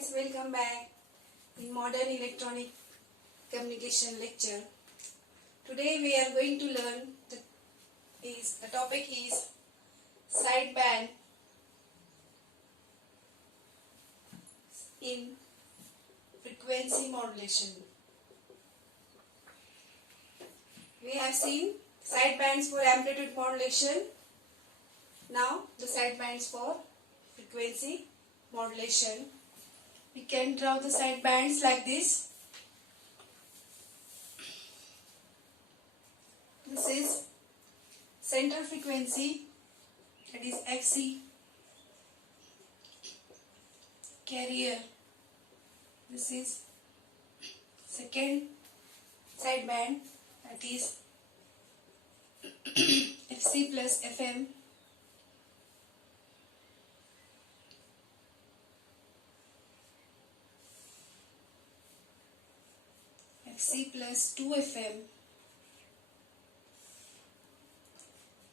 guys, welcome back in modern electronic communication lecture. Today we are going to learn the topic is sideband in frequency modulation. We have seen sidebands for amplitude modulation. Now the sidebands for frequency modulation. We can draw the sidebands like this. This is center frequency, that is Fc. Carrier, this is second sideband, that is Fc plus Fm. Fc plus 2Fm,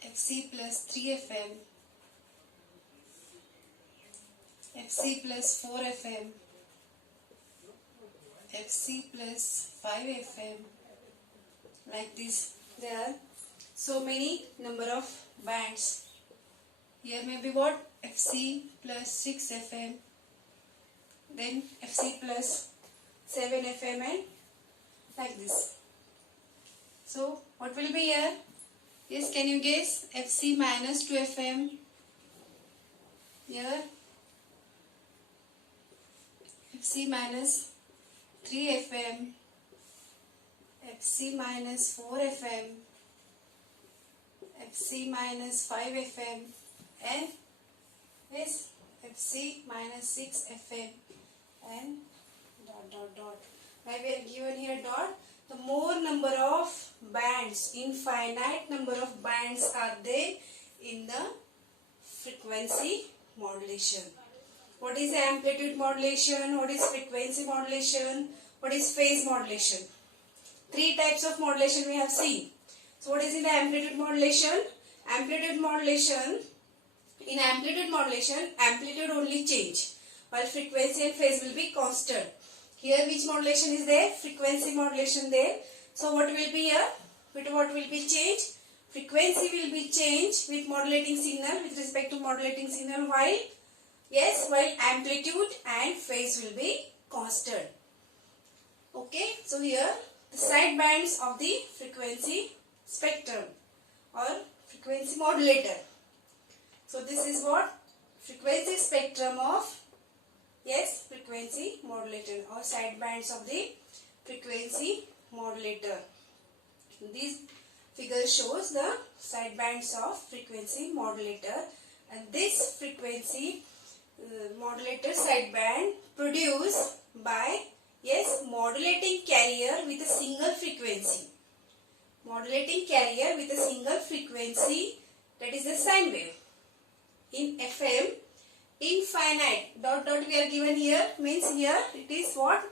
Fc plus 3Fm, Fc plus 4Fm, Fc plus 5Fm, like this. There are so many number of bands. Here may be what? Fc plus 6Fm, then Fc plus 7Fm, and like this. So what will be here? Yes, can you guess? Fc minus 2Fm. Here Fc minus 3Fm, Fc minus 4Fm, Fc minus 5Fm, and yes, Fc minus 6Fm, and dot dot dot. Why we are given here dot? The more number of bands, infinite number of bands are there in the frequency modulation. What is amplitude modulation? What is frequency modulation? What is phase modulation? Three types of modulation we have seen. So what is in the amplitude modulation? Amplitude modulation, in amplitude modulation, amplitude only change, while frequency and phase will be constant. Here which modulation is there? Frequency modulation there. So what will be here? With what will be changed? Frequency will be changed with modulating signal, with respect to modulating signal, while amplitude and phase will be constant. Okay, so here the sidebands of the frequency spectrum or frequency modulator. So this is what? Frequency spectrum of frequency modulator or sidebands of the frequency modulator. This figure shows the sidebands of frequency modulator, and this frequency modulator sideband produced by modulating carrier with a single frequency. Modulating carrier with a single frequency, that is the sine wave. In FM, infinite dot dot we are given here, means here it is what?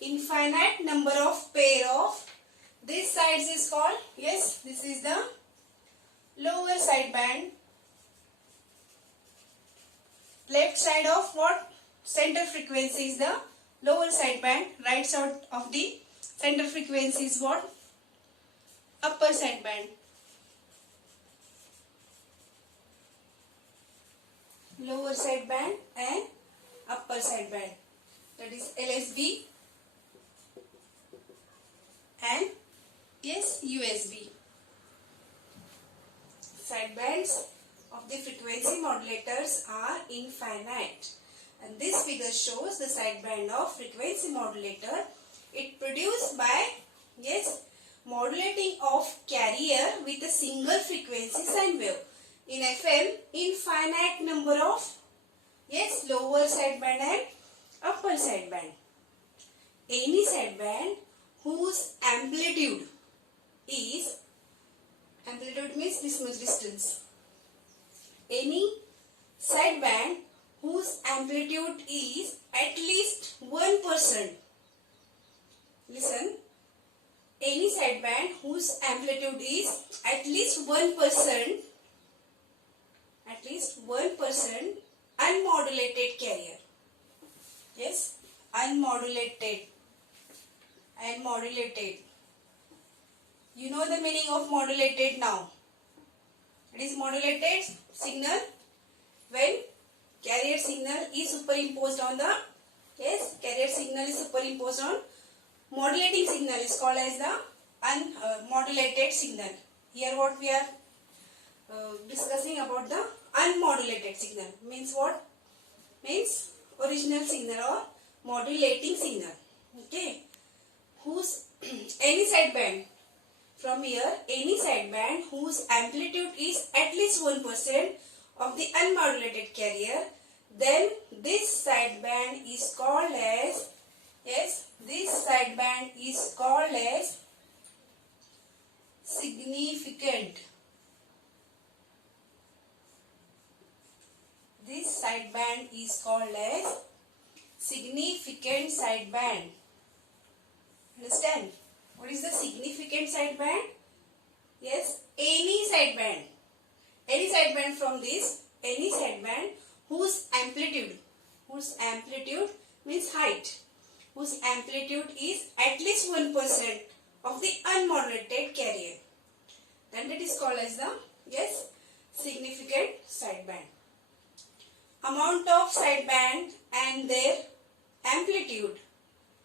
Infinite number of pair of this sides is called, this is the lower sideband. Left side of what? Center frequency is the lower sideband. Right side of the center frequency is what? Upper sideband. Lower sideband and upper sideband, that is LSB and USB. Sidebands of the frequency modulators are infinite, and this figure shows the sideband of frequency modulator. It produced by modulating of carrier with a single frequency sine wave. In FM, infinite number of lower sideband and upper sideband. Any sideband whose amplitude is, amplitude means this much distance. Any sideband whose amplitude is at least 1%. Listen. Any sideband whose amplitude is at least 1%, unmodulated carrier. Yes, unmodulated. Unmodulated. You know the meaning of modulated now. It is modulated signal when carrier signal is superimposed on the carrier signal is superimposed on modulating signal is called as the unmodulated signal. Here what we are discussing about the unmodulated signal means what? Means original signal or modulating signal. Okay, whose any sideband from here, any sideband whose amplitude is at least 1% of the unmodulated carrier, then this sideband is called as this sideband is called as significant. This sideband is called as significant sideband. Understand? What is the significant sideband? Yes, any sideband from this, any sideband whose amplitude means height, whose amplitude is at least 1% of the unmodulated carrier, then that is called as the significant sideband. Amount of sideband and their amplitude.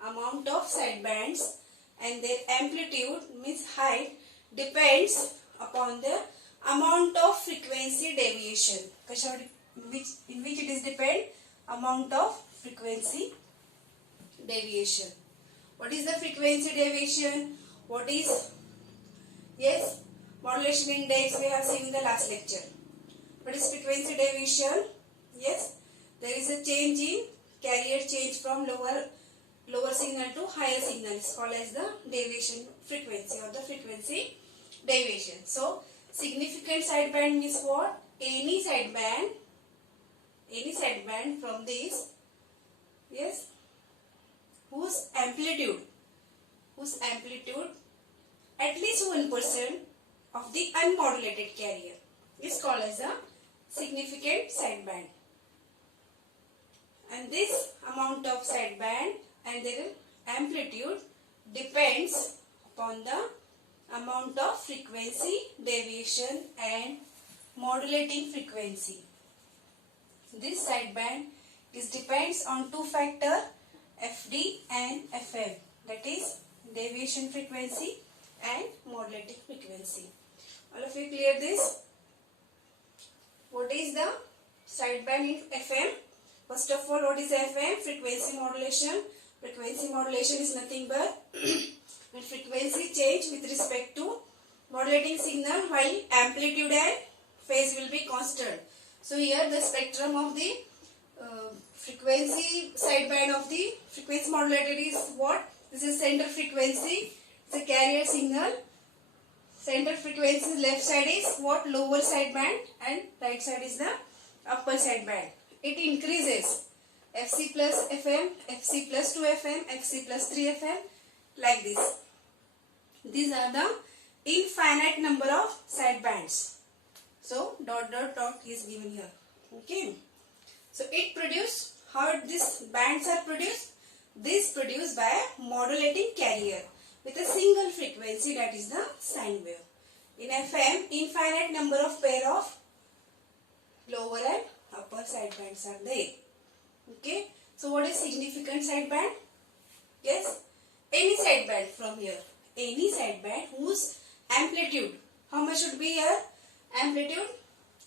Amount of sidebands and their amplitude means height depends upon the amount of frequency deviation. In which it is depend? Amount of frequency deviation. What is the frequency deviation? What is modulation index we have seen in the last lecture. What is frequency deviation? Yes, there is a change in carrier change from lower signal to higher signal is called as the deviation frequency or the frequency deviation. So significant sideband means what? Any sideband from this whose amplitude at least 1% of the unmodulated carrier is called as a significant sideband. And this amount of sideband and their amplitude depends upon the amount of frequency deviation and modulating frequency. This sideband depends on two factors, FD and FM, that is deviation frequency and modulating frequency. All of you clear this? What is the sideband in FM? First of all, what is FM? Frequency modulation. Frequency modulation is nothing but when frequency change with respect to modulating signal while amplitude and phase will be constant. So here the spectrum of the frequency sideband of the frequency modulated is what? This is center frequency. It's a carrier signal. Center frequency left side is what? Lower sideband and right side is the upper sideband. It increases FC plus FM, FC plus 2 FM, FC plus 3 FM like this. These are the infinite number of sidebands. So dot is given here. Okay. So it produce, how these bands are produced? This produced by a modulating carrier with a single frequency, that is the sine wave. In FM, infinite number of pair of lower and upper sidebands are there. Okay. So what is significant sideband? Yes, any sideband from here. Any sideband whose amplitude, how much should be here? Amplitude,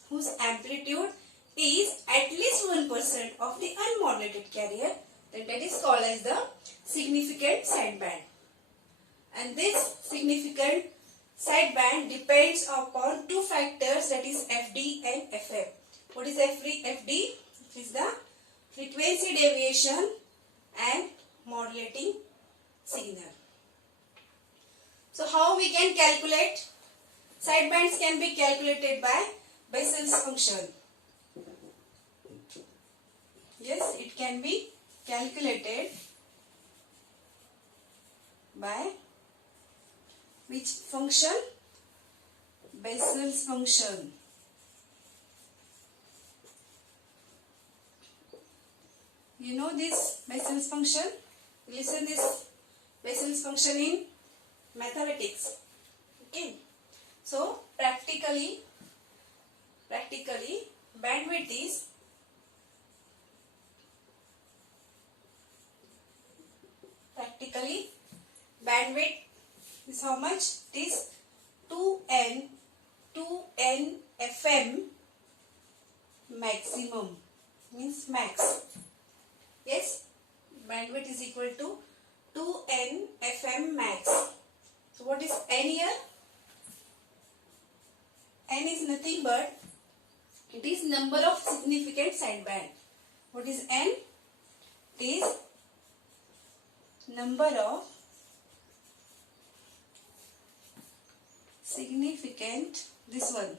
whose amplitude is at least 1% of the unmodulated carrier, then that is called as the significant sideband. And this significant sideband depends upon two factors, that is FD and FM. What is FD? It is the frequency deviation and modulating signal. So how we can calculate? Sidebands can be calculated by Bessel's function. Yes, it can be calculated by which function? Bessel's function. You know this Bessel's function? Listen this Bessel's function in mathematics. Okay. So practically bandwidth is how much? It is 2n FM maximum, means max. Yes, bandwidth is equal to 2n FM max. So what is n here? N is nothing but it is number of significant sideband. What is n? It is number of significant, this one,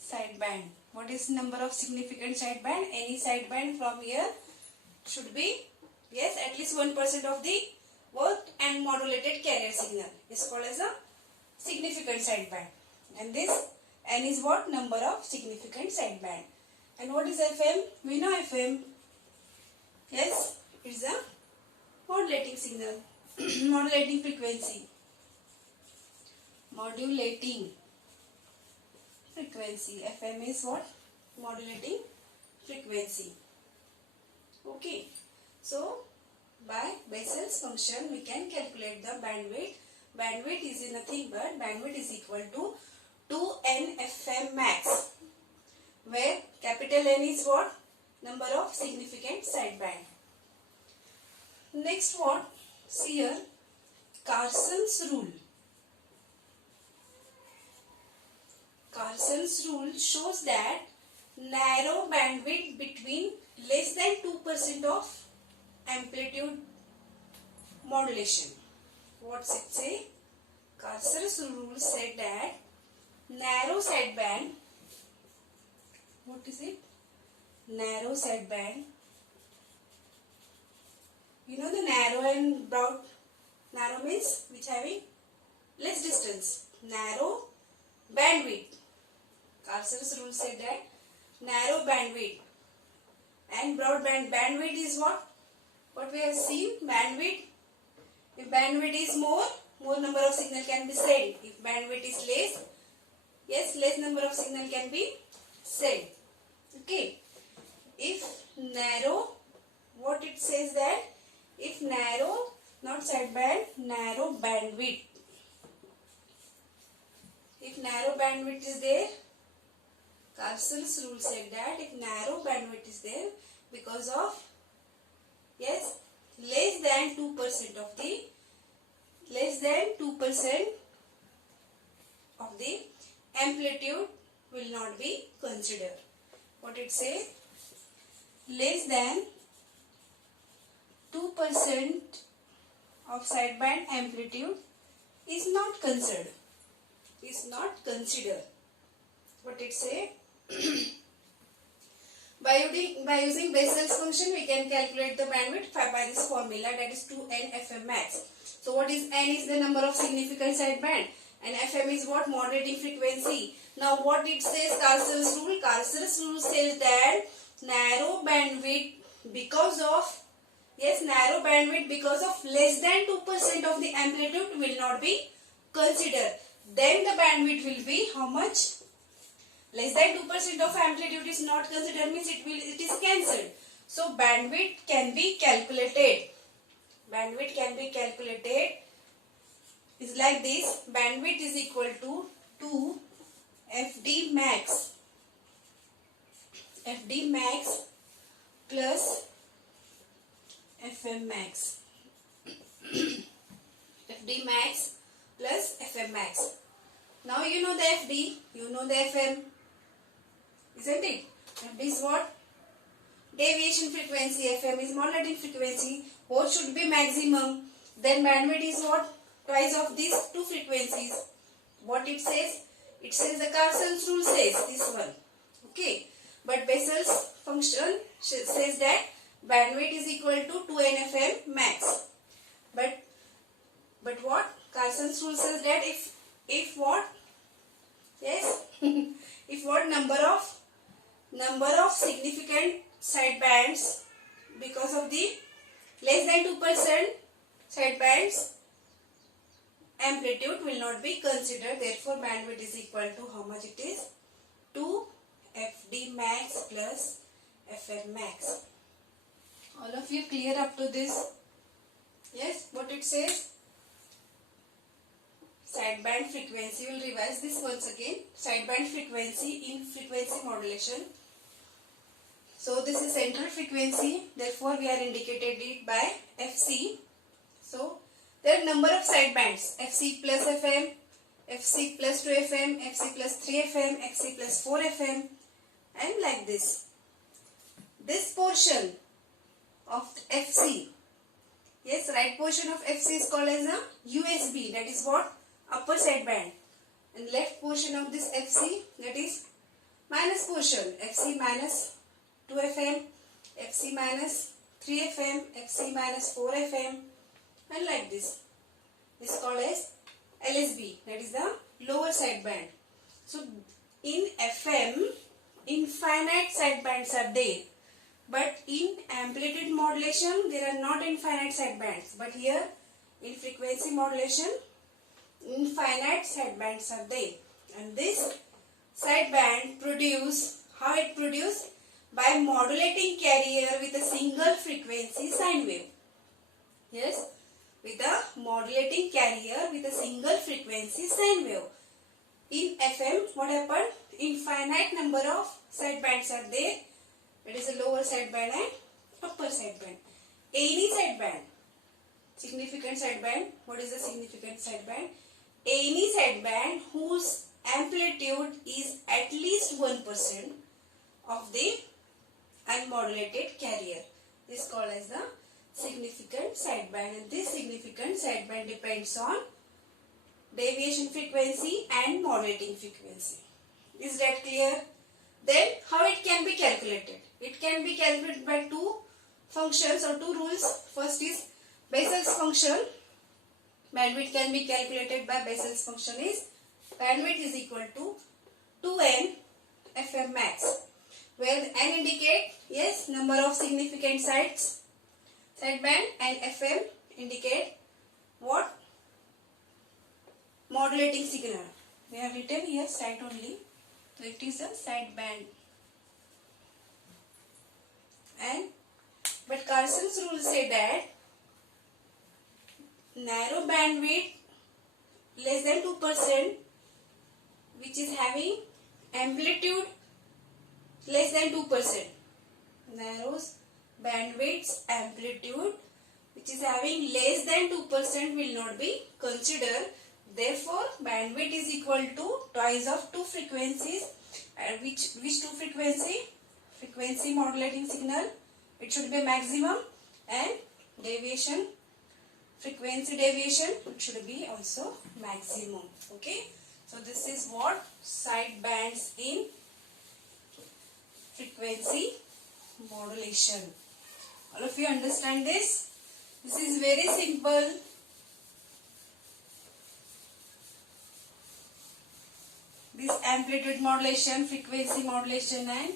sideband. What is number of significant sideband? Any sideband from here should be, yes, at least 1% of the worked and modulated carrier signal is called as a significant sideband. And this n is what? Number of significant sideband. And what is FM? We know FM. Yes, it is a modulating signal, modulating frequency. Modulating frequency. FM is what? Modulating frequency. Okay. So, by Bessel's function, we can calculate the bandwidth. Bandwidth is nothing but bandwidth is equal to 2n FM max, where capital N is what? Number of significant sideband. Next what? See here, Carson's rule. Carson's rule shows that narrow bandwidth between less than 2% of amplitude modulation. What's it say? Carson's rule said that narrow sideband, what is it? Narrow sideband. You know the narrow and broad. Narrow means which having less distance. Narrow bandwidth. Carson's rule said that narrow bandwidth and broad bandwidth is what? What we have seen, bandwidth. If bandwidth is more number of signal can be sent. If bandwidth is less, yes, less number of signal can be sent. Okay. If narrow, what it says that if narrow, not sideband, narrow bandwidth. If narrow bandwidth is there, Carson's rule said that if narrow bandwidth is there, because of, yes, less than 2% of the amplitude will not be considered. What it says? Less than 2% of sideband amplitude is not considered. What it say? By using Bessel's function, we can calculate the bandwidth by this formula, that is 2n FM max. So what is n? Is the number of significant sideband, and FM is what? Modulating frequency. Now what it says? Carson's rule. Carson's rule says that narrow bandwidth because of, yes, narrow bandwidth because of less than 2% of the amplitude will not be considered. Then the bandwidth will be how much? Less than 2% of amplitude is not considered, means it is cancelled. So bandwidth can be calculated. Bandwidth can be calculated is like this. Bandwidth is equal to 2 FD max. FD max plus FM max. FD max plus FM max. Now you know the FD, you know the FM, isn't it? FD is what? Deviation frequency. FM is modulating frequency. Both should be maximum. Then bandwidth is what? Twice of these two frequencies. What it says? It says the Carson's rule says this one. Okay. But Bessel's function says that bandwidth is equal to 2n FM max. But what? Carson's rule says that if what? Yes. If what? Number of significant sidebands because of the Less than 2% sidebands amplitude will not be considered. Therefore, bandwidth is equal to how much it is? 2 FD max plus FM max. All of you clear up to this? Yes, what it says? Sideband frequency. We will revise this once again. Sideband frequency in frequency modulation. So this is central frequency. Therefore, we are indicated it by FC. So there are number of sidebands: FC plus FM, FC plus 2 FM, FC plus 3 FM, FC plus 4 FM, and like this. This portion of FC, yes, right portion of FC is called as a USB. That is what? Upper sideband. And left portion of this FC, that is minus portion. FC minus 2 FM, FC minus 3 FM, FC minus 4 FM, and like this. This is called as LSB, that is the lower sideband. So in FM, infinite sidebands are there, but in amplitude modulation there are not infinite sidebands. But here in frequency modulation, infinite sidebands are there. And this sideband produce, how it produce? By modulating carrier with a single frequency sine wave. Yes, with a modulating carrier with a single frequency sine wave. In FM, what happened? Infinite number of sidebands are there. It is a lower sideband and upper sideband. Any sideband, significant sideband. What is the significant sideband? Any sideband whose amplitude is at least 1% of the unmodulated carrier is called as the significant sideband. And this significant sideband depends on deviation frequency and modulating frequency. Is that clear? Then how it can be calculated? It can be calculated by two functions or two rules. First is Bessel's function. Bandwidth can be calculated by Bessel's function is bandwidth is equal to 2n FM max, where n indicate, yes, number of significant sideband, and FM indicate what? Modulating signal. We have written here side only, so it is a sideband. And but Carson's rule say that narrow bandwidth less than 2%, which is having amplitude less than 2%. Narrow bandwidth's amplitude which is having less than 2% will not be considered. Therefore, bandwidth is equal to twice of two frequencies. And which two frequency? Frequency modulating signal. It should be maximum, and deviation, frequency deviation, it should be also maximum. Okay. So this is what sidebands in frequency modulation. All of you understand this? This is very simple. This amplitude modulation, frequency modulation and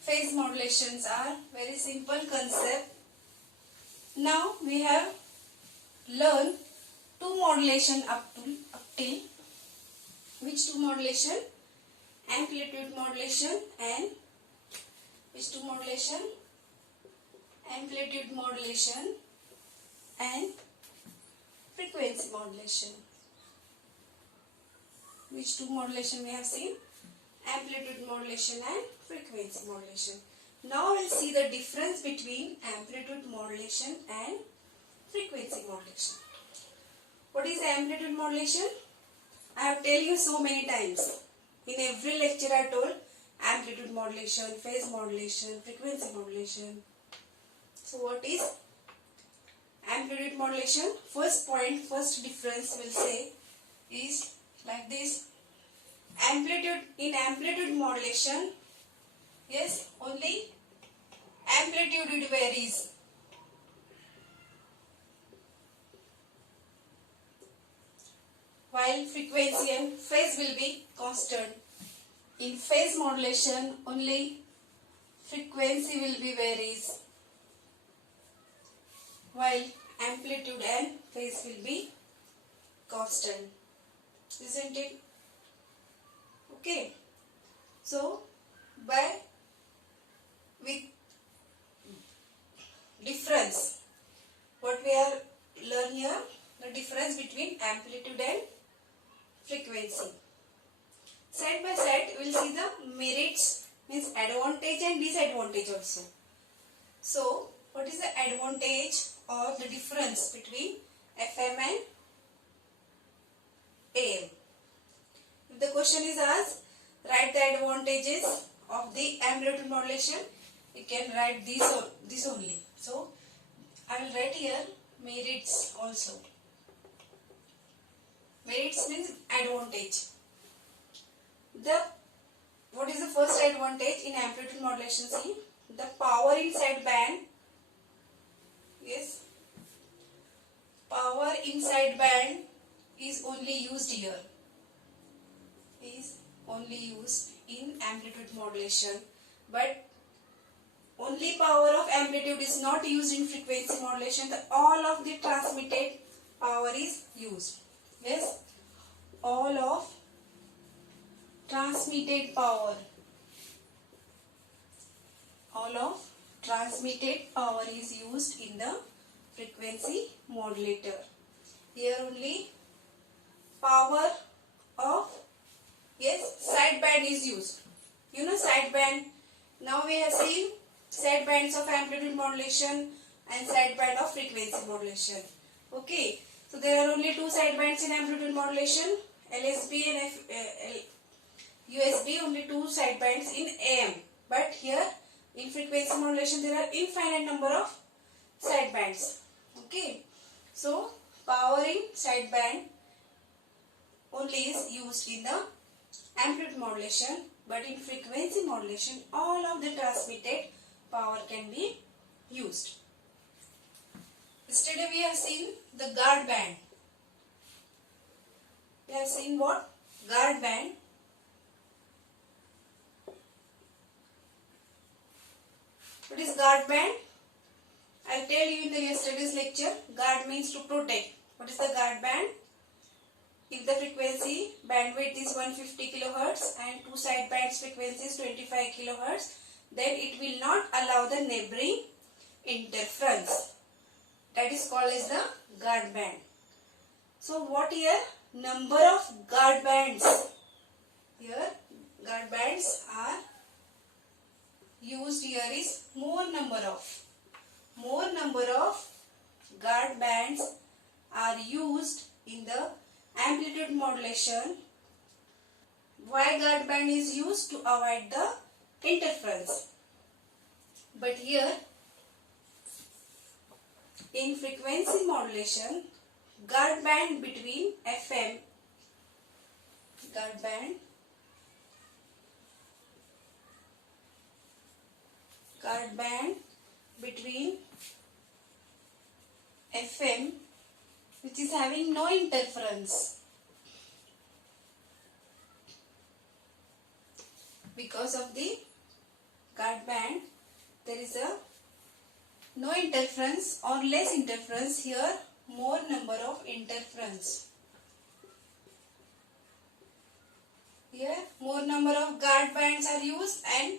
phase modulations are very simple concept. Now we have learned two modulation up till which two modulation? Amplitude modulation and which two modulation? Amplitude modulation and frequency modulation. Which two modulation we have seen? Amplitude modulation and frequency modulation. Now we'll see the difference between amplitude modulation and frequency modulation. What is amplitude modulation? I have told you so many times. In every lecture I told amplitude modulation, phase modulation, frequency modulation. So what is amplitude modulation? First point, first difference we'll say is like this. In amplitude modulation, yes, only amplitude it varies. While frequency and phase will be constant. In phase modulation, only frequency will be varies. while amplitude and phase will be constant, isn't it? Okay, so by with difference, what we are learn here, the difference between amplitude and frequency. Side by side we will see the merits, means advantage and disadvantage also. So what is the advantage or the difference between FM and AM? If the question is asked, write the advantages of the amplitude modulation, you can write this only. So I will write here merits also. Merits means advantage. What is the first advantage in amplitude modulation? See, the power inside band. Yes, power inside band is only used here. Is only used in amplitude modulation, but only power of amplitude is not used in frequency modulation. All of the transmitted power is used. Yes, all of transmitted power. All of transmitted power is used in the frequency modulator. Here only power of, yes, sideband is used. You know sideband. Now we have seen sidebands of amplitude modulation and sideband of frequency modulation. Okay, so there are only two sidebands in amplitude modulation, LSB and USB, only two sidebands in AM. But here in frequency modulation there are infinite number of sidebands. Okay, so power in sideband only is used in the amplitude modulation, but in frequency modulation all of the transmitted power can be used. Yesterday we have seen the guard band. We have seen what? Guard band. What is guard band? I will tell you in the yesterday's lecture. Guard means to protect. What is the guard band? If the frequency bandwidth is 150 kHz and two side bands frequency is 25 kHz, then it will not allow the neighboring interference. That is called as the guard band. So what here? Number of guard bands. Here guard bands are used. Here is more number of guard bands are used in the amplitude modulation. Why guard band is used? To avoid the interference. But here in frequency modulation, guard band between FM, guard band between FM, which is having no interference. Because of the guard band, there is a no interference or less interference. Here more number of interference. Here more number of guard bands are used and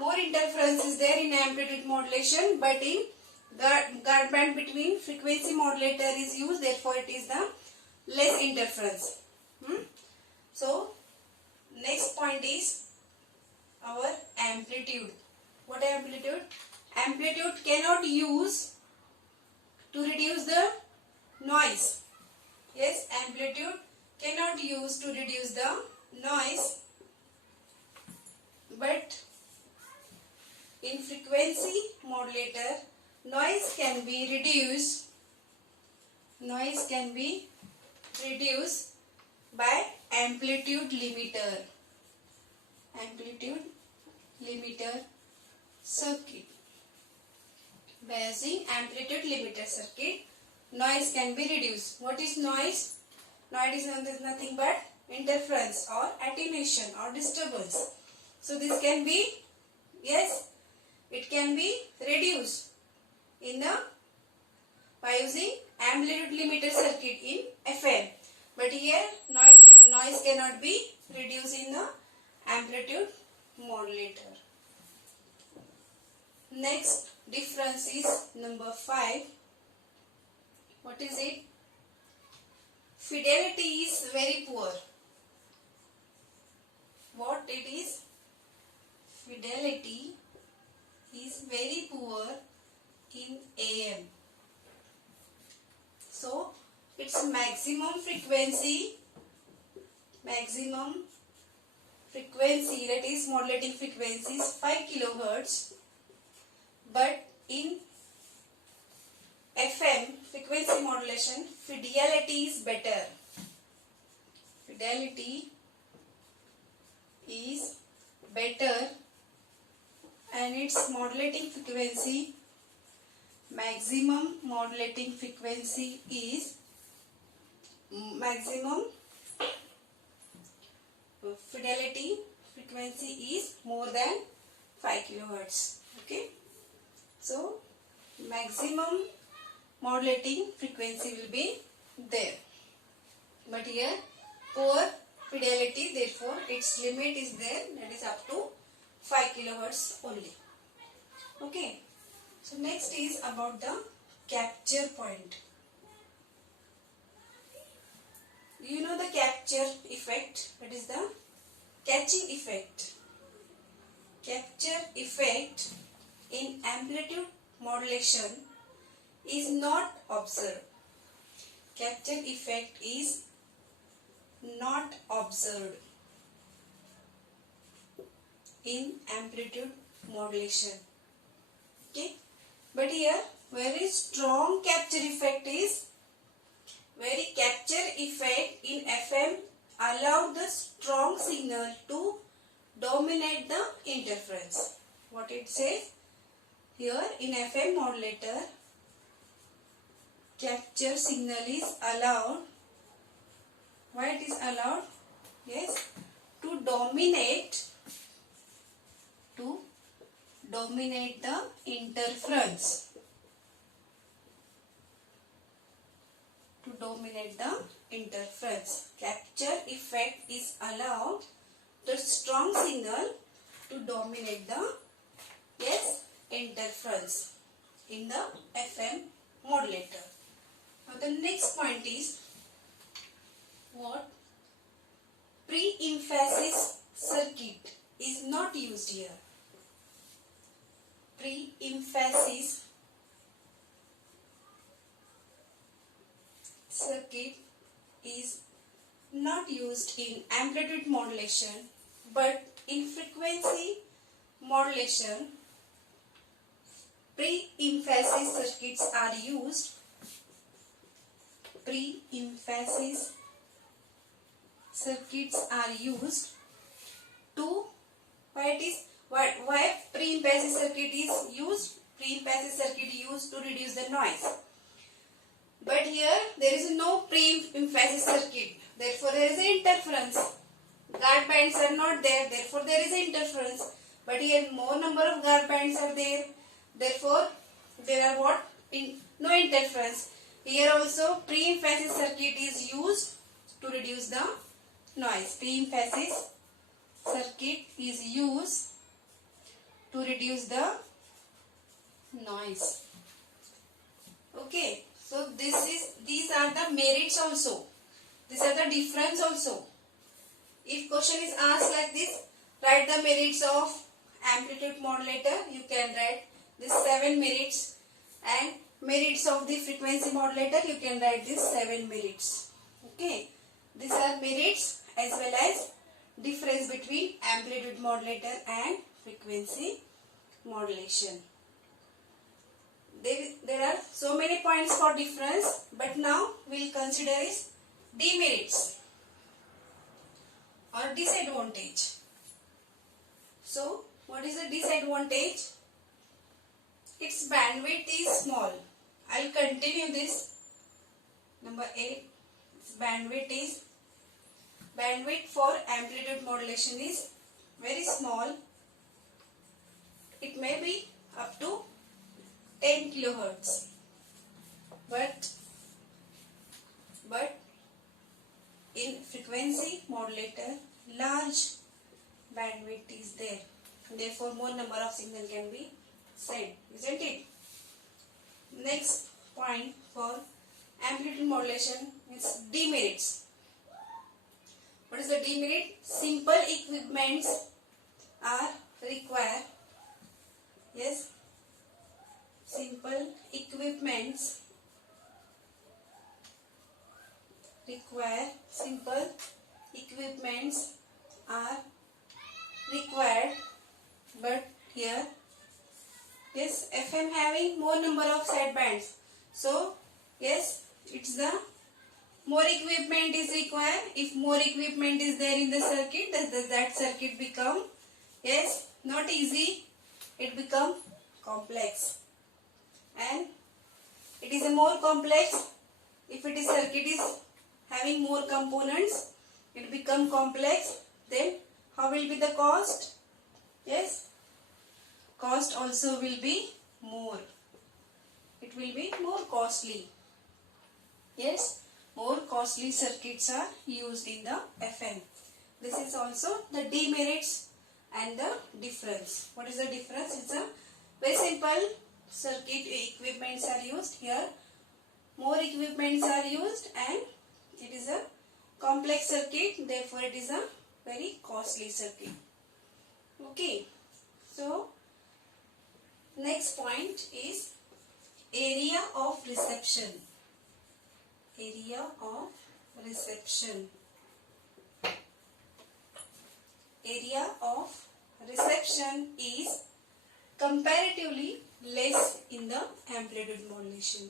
more interference is there in amplitude modulation, but in guard band between frequency modulator is used, therefore it is the less interference. So next point is our amplitude. What amplitude? Amplitude cannot use to reduce the noise. Yes, amplitude cannot use to reduce the noise, but in frequency modulator noise can be reduced. Noise can be reduced by amplitude limiter. Amplitude limiter circuit. By using amplitude limiter circuit, noise can be reduced. What is noise? Noise is nothing but interference or attenuation or disturbance. So this can be, yes, it can be reduced in the by using amplitude limiter circuit in FM. But here noise cannot be reduced in the amplitude modulator. Next difference is number 5. What is it? Fidelity is very poor. What it is? Fidelity is very poor in AM. So its maximum frequency that is modulating frequency is 5 kilohertz, but in FM frequency modulation fidelity is better. Fidelity is better and its modulating frequency, maximum modulating frequency is maximum fidelity frequency is more than 5 kilohertz. Okay, so maximum modulating frequency will be there, but here poor fidelity, therefore its limit is there, that is up to 5 kilohertz only. Okay, so next is about the capture point. You know the capture effect, that is the catching effect. Capture effect in amplitude modulation is not observed. Capture effect is not observed in amplitude modulation. Okay, but here very strong capture effect is, very capture effect in FM allow the strong signal to dominate the interference. What it says here, in FM modulator capture signal is allowed. Why it is allowed? Yes, to dominate the interference. To dominate the interference. Capture effect is allowed the strong signal to dominate the interference in the FM modulator. Now the next point is what? Pre-emphasis circuit is not used here. Pre-emphasis circuit is not used in amplitude modulation, but in frequency modulation pre-emphasis circuits are used. Pre-emphasis circuits are used to, why pre-emphasis circuit is used? Pre-emphasis circuit used to reduce the noise. But here there is no pre-emphasis circuit, therefore there is an interference. Guard bands are not there, therefore there is an interference. But here more number of guard bands are there, therefore there are what? No interference. Here also pre-emphasis circuit is used to reduce the noise. Pre-emphasis circuit is used to reduce the noise. Okay, so these are the merits also. These are the difference also. If question is asked like this, write the merits of amplitude modulator. You can write this 7 merits, and merits of the frequency modulator. You can write this 7 merits. Okay, these are merits as well as difference between amplitude modulator and frequency modulation. There are so many points for difference, but now we will consider is demerits or disadvantage. So, what is the disadvantage? Its bandwidth is small. I will continue this. Number 8. Bandwidth for amplitude modulation is very small. It may be up to 10 kilohertz. but in frequency modulator large bandwidth is there, therefore more number of signal can be sent, isn't it? Next point for amplitude modulation is demerits. What is the demerit? Simple equipments are required. Yes, simple equipments are required, but here, yes, FM having more number of sidebands, so yes, it's the more equipment is required. If more equipment is there in the circuit, that circuit become, yes, not easy, it become complex, and it is a more complex. If it is circuit is having more components, it become complex, then how will be the cost? Yes, cost also will be more. It will be more costly. Yes, more costly circuits are used in the FM. This is also the demerits and the difference. What is the difference? It's a very simple circuit equipments are used. Here more equipments are used and it is a complex circuit, therefore it is a very costly circuit. Okay, so next point is area of reception. Area of reception. Area of reception is comparatively less in the amplitude modulation.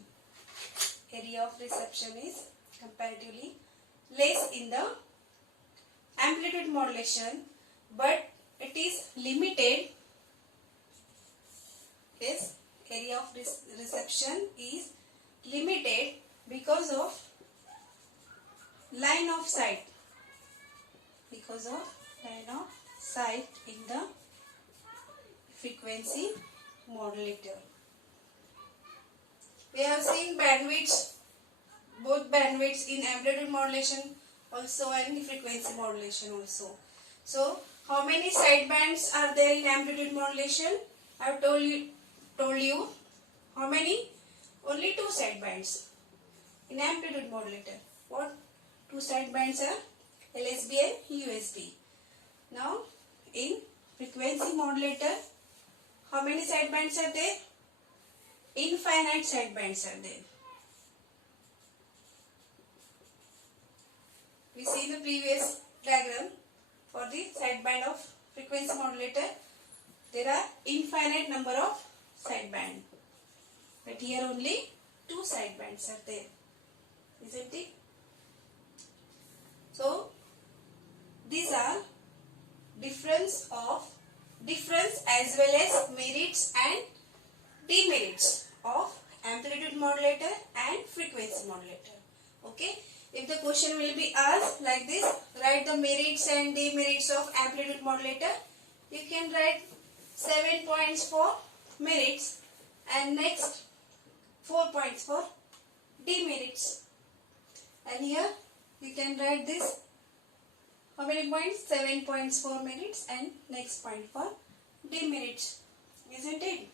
Area of reception is comparatively less in the amplitude modulation, but it is limited. Yes, area of reception is limited because of line of sight. Because of line of sight in the frequency modulator. We have seen bandwidths, both bandwidths in amplitude modulation also and frequency modulation also. So, how many sidebands are there in amplitude modulation? I have told you how many? Only 2 sidebands in amplitude modulator. What 2 sidebands are? LSB and USB. Now, in frequency modulator, how many sidebands are there? Infinite sidebands are there. We see the previous diagram for the sideband of frequency modulator. There are infinite number of sideband, but here only 2 sidebands are there, isn't it? So these are difference as well as merits and demerits of amplitude modulator and frequency modulator. Okay. If the question will be asked like this, write the merits and demerits of amplitude modulator. You can write 7 points for merits and next 4 points for demerits. And here you can write this. How many points? 7 points for merits and next point for demerits. Isn't it?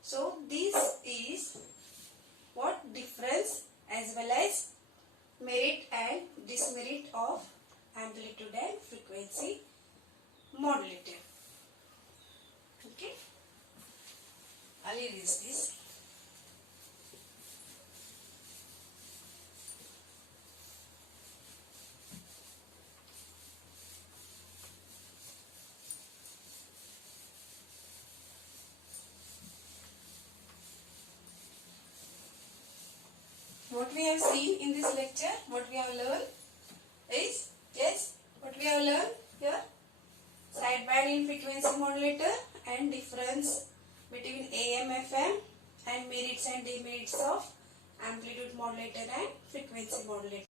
So this is what difference as well as merit and dismerit of amplitude and frequency modulator. Okay, I'll erase this. What we have seen in this lecture, what we have learned is, yes, what we have learned here, sideband in frequency modulator and difference between AM, FM and merits and demerits of amplitude modulator and frequency modulator.